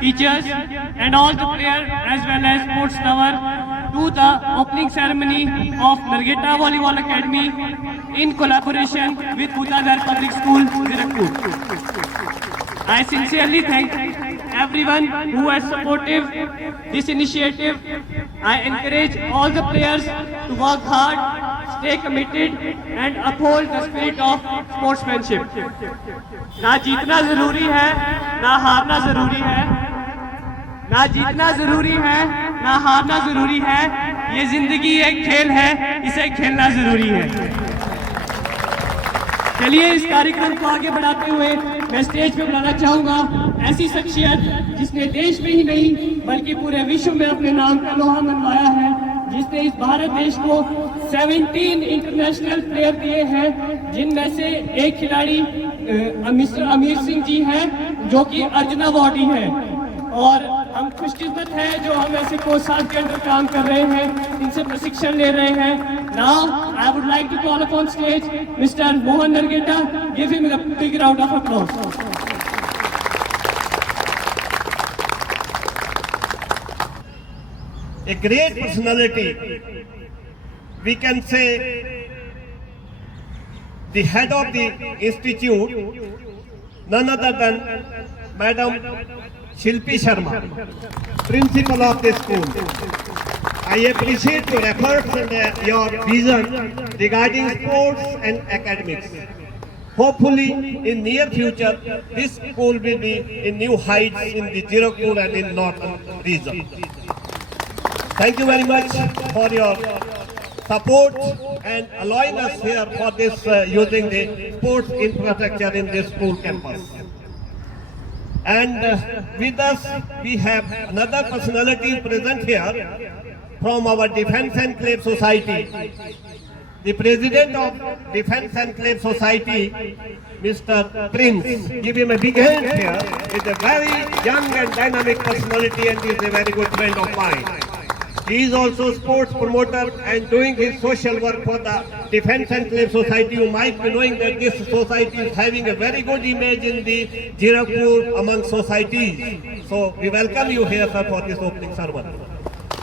teachers and all the players as well as sports lover to the opening ceremony of Nargeta Volleyball Academy in collaboration with Budadar Public School, Zirakpur. I sincerely thank everyone who has supported this initiative. I encourage all the players to work hard, stay committed and uphold the spirit of sportsmanship. ना जीतना जरूरी है, ना हारना जरूरी है, ना जीतना जरूरी है, ना हारना जरूरी है। ये जिंदगी एक खेल है, इसे खेलना जरूरी है। चलिए इस कार्यक्रम को आगे बढ़ाते हुए मैं स्टेज पे बुलाना चाहूंगा ऐसी शख्सियत जिसने देश में ही नहीं बल्कि पूरे विश्व में अपने नाम का लोहा मनवाया है, जिसने इस भारत देश को 17 इंटरनेशनल प्लेयर दिए हैं, जिनमें से एक खिलाड़ी मिस्टर अमीर सिंह जी हैं जो कि अर्जुन अवार्डी हैं। और हम खुशकिस्मत हैं जो हम ऐसे कोच साहब के अंदर काम कर रहे हैं, इनसे प्रशिक्षण ले रहे हैं। Now I would like to call upon stage Mr. Mohan Nargeta. Give him a big round of applause. A great personality, we can say the head of the institute, none other than Madam Shilpi Sharma, principal of the school. I appreciate your efforts and your vision regarding sports and academics. Hopefully, in near future, this school will be in new heights in the Zirakpur and in northern region. Thank you very much for your support and allowing us here for this using the sports infrastructure in this school campus. And with us, we have another personality present here from our Defence Enclave Society. The President of Defence Enclave Society, Mr. Prince. Give him a big hand here. He's a very young and dynamic personality and he is a very good friend of mine. He is also a sports promoter and doing his social work for the Defence Enclave Society. You might be knowing that this society is having a very good image in the Zirakpur among societies. So we welcome you here, sir, for this opening ceremony.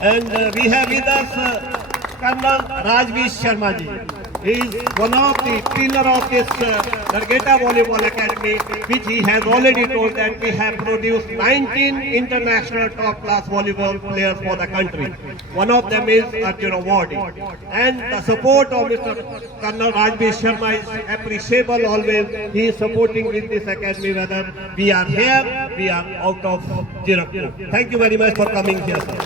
And we have with us Colonel Rajveer Sharma ji. He is one of the trainer of this Nargeta Volleyball Academy, which he has already told that we have produced 19 international top-class volleyball players for the country. One of them is Arjun Awardi. And the support of Mr. Colonel Rajveer Sharma is appreciable always. He is supporting with this academy whether we are here, we are out of Zirakpur. Thank you very much for coming here, sir.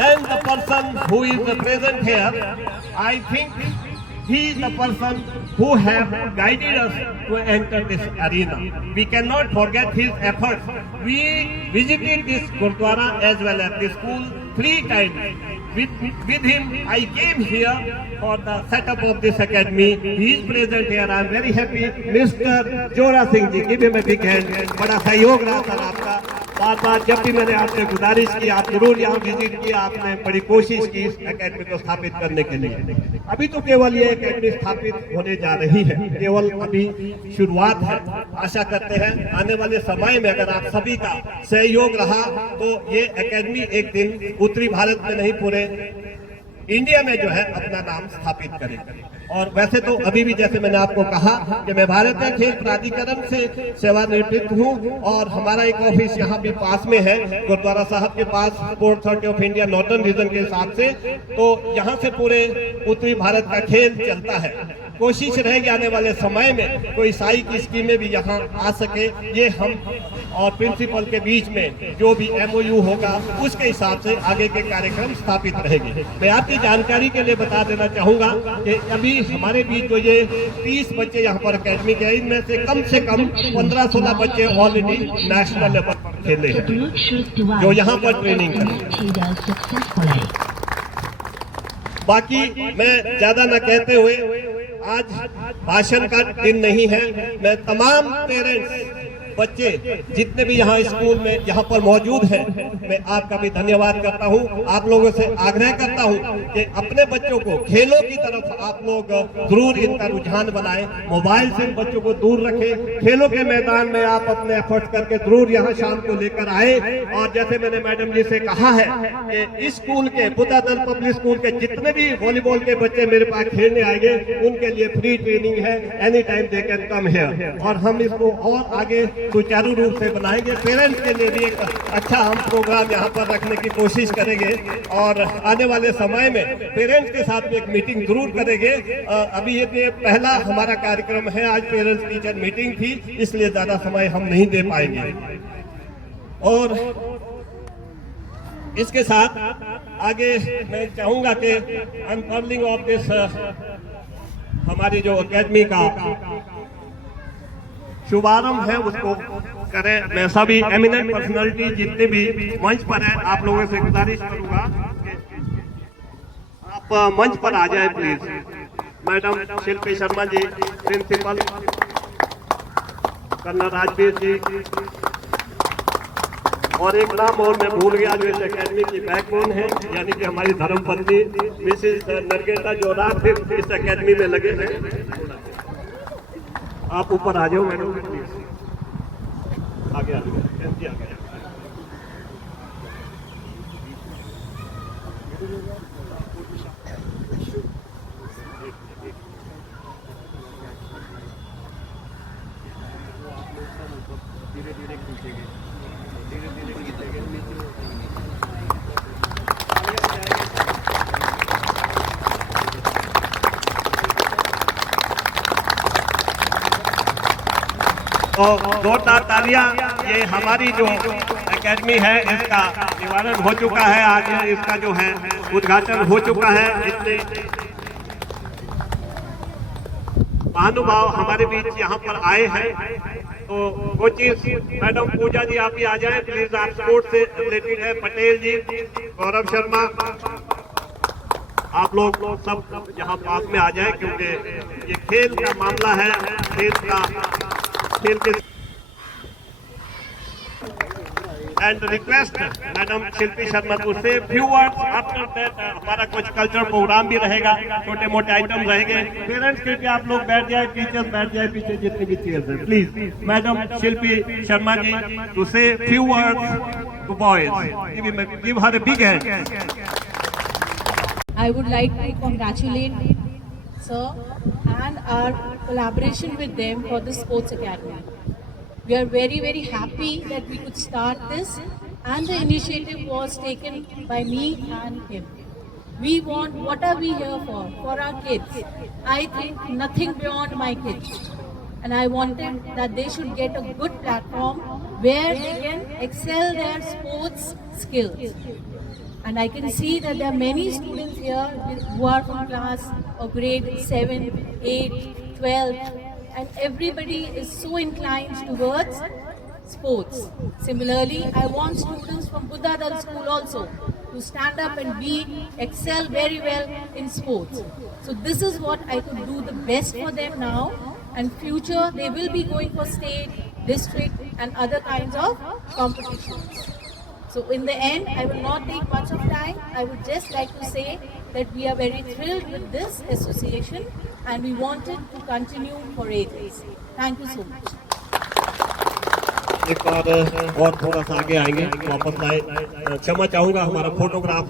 And the person who is present here, I think he is the person who have guided us to enter this arena. We cannot forget his efforts. We visited this Gurdwara as well as this school 3 times. With him, I came here for the setup of this academy. He is present here. I am very happy. Mr. Jora Singh ji, give him a big hand. बड़ा सहयोग रहा सर आपका. बार-बार जब भी मैंने आपसे गुजारिश की, आप जरूर यहाँ विजिट किए. आपने बड़ी कोशिश की इस एकेडमी को स्थापित करने के लिए. अभी तो केवल ये एकेडमी स्थापित होने जा रही है, केवल अभी शुरुआत है. आशा करते हैं आने वाले समय में अगर आप सभी का सहयोग रहा तो ये एकेडमी एक दिन उत्तरी भारत में नहीं पूरे इंडिया में जो है अपना नाम स्थापित करेगा. और वैसे तो अभी भी जैसे मैंने आपको कहा कि मैं भारतीय खेल प्राधिकरण से सेवानिवृत्त हूं और हमारा एक ऑफिस यहाँ भी पास में है गुरुद्वारा साहब के पास, sports authority of India northern region के हिसाब से. तो यहाँ से पूरे उत्तरी भारत का खेल चलता है. कोशिश रहेगी आने वाले समय में कोई साई की स्कीमें भी यहाँ आ सके. ये हम और प्रिंसिपल के बीच में जो भी MOU होगा उसके हिसाब से आगे के कार्यक्रम स्थापित रहेंगे. मैं आपकी जानकारी के लिए बता देना चाहूँगा कि अभी हमारे बीच जो ये 30 बच्चे यहाँ पर अकेडमी के, इनमें से कम 15-16 बच्चे ऑलरेडी नेशनल लेवल पर खेले हैं जो यहाँ पर ट्रेनिंग करें. बाकी मैं ज्यादा न कहते हुए, आज भाषण का दिन नहीं है. मैं तमाम पेरेंट्स बच्चे जितने भी यहाँ स्कूल में यहाँ पर मौजूद हैं, मैं आपका भी धन्यवाद करता हूँ। आप लोगों से आग्रह करता हूँ कि अपने बच्चों को खेलों की तरफ आप लोग जरूर इनका रुझान बनाएं, मोबाइल से बच्चों को दूर रखें। खेलों के मैदान में आप अपने एफर्ट्स करके जरूर यहाँ शाम को लेकर आए। और जैसे मैंने मैडम जी से कहा है कि इस स्कूल के बुद्धा दल पब्लिक स्कूल के जितने भी वॉलीबॉल के बच्चे मेरे पास खेलने आएंगे उनके लिए फ्री ट्रेनिंग है, any time they can come here. और हम इसको और आगे सुचारू रूप से बनाएंगे। पेरेंट्स के लिए भी एक अच्छा हम प्रोग्राम यहाँ पर रखने की कोशिश करेंगे और आने वाले समय में पेरेंट्स के साथ एक मीटिंग जरूर करेंगे। अभी ये पहला हमारा कार्यक्रम है, आज पेरेंट्स टीचर मीटिंग थी, इसलिए ज्यादा समय हम नहीं दे पाएंगे। और इसके साथ आगे मैं चाहूंगा कि अनफर्लिंग ऑफ दिस हमारी जो एकेडमी का शुभारंभ है उसको करें। मैं सभी एमिनेंट पर्सनालिटी जितने भी मंच पर हैं आप लोगों से गुजारिश करूंगा आप मंच पर आ जाए please. Madam Shilpi Sharma ji, principal colonel Rajveer ji, और एक नाम और मैं भूल गया जो इस एकेडमी की बैकबोन है, यानी कि हमारी धर्मपत्नी मिसेस नरगेटा जो रात दिन इस एकेडमी में लगे हैं। आप ऊपर आ जाओ मैडम, आगे आगे आगे। धीरे धीरे खींचेंगे, धीरे धीरे खींचेंगे नीचे। तो जोरदार तालियां। ये हमारी जो एकेडमी है इसका निवारण हो चुका है, आज इसका जो है उद्घाटन हो चुका है। इतने महानुभाव हमारे बीच यहाँ पर आए हैं। तो वो चीज मैडम पूजा जी आप ही आ जाएं प्लीज, आप स्पोर्ट्स से रिलेटेड है। पटेल जी, गौरव शर्मा, आप लोग सब यहाँ पास में आ जाएं क्योंकि ये खेल का मामला है। खेल के end request madam Shilpi Sharma to say few words after that. हमारा कुछ कल्चरल प्रोग्राम भी रहेगा, छोटे मोटे आइटम रहेंगे। पेरेंट्स के आप लोग बैठ जाए, टीचर्स बैठ जाए पीछे जितनी भी चेयर्स हैं। Please madam Shilpi Sharma ji to say few words to boys. Give her a big hand. I would like to congratulate sir and our collaboration with them for the Sports Academy. We are very, very happy that we could start this, and the initiative was taken by me and him. We want, what are we here for? For our kids. I think nothing beyond my kids. And I wanted that they should get a good platform where they can excel their sports skills. And I can see that there are many students here who are from class of grade 7, 8, 12, and everybody is so inclined towards sports. Similarly, I want students from Buddha Dal School also to stand up and excel very well in sports. So this is what I could do the best for them now, and future they will be going for state, district and other kinds of competitions. So in the end, I will not take much of time. I would just like to say that we are very thrilled with this association and we want it to continue for ages. Thank you so much. एक बार और थोड़ा सा आगे आएंगे, वापस आए। क्षमा चाहूंगा हमारा फोटोग्राफ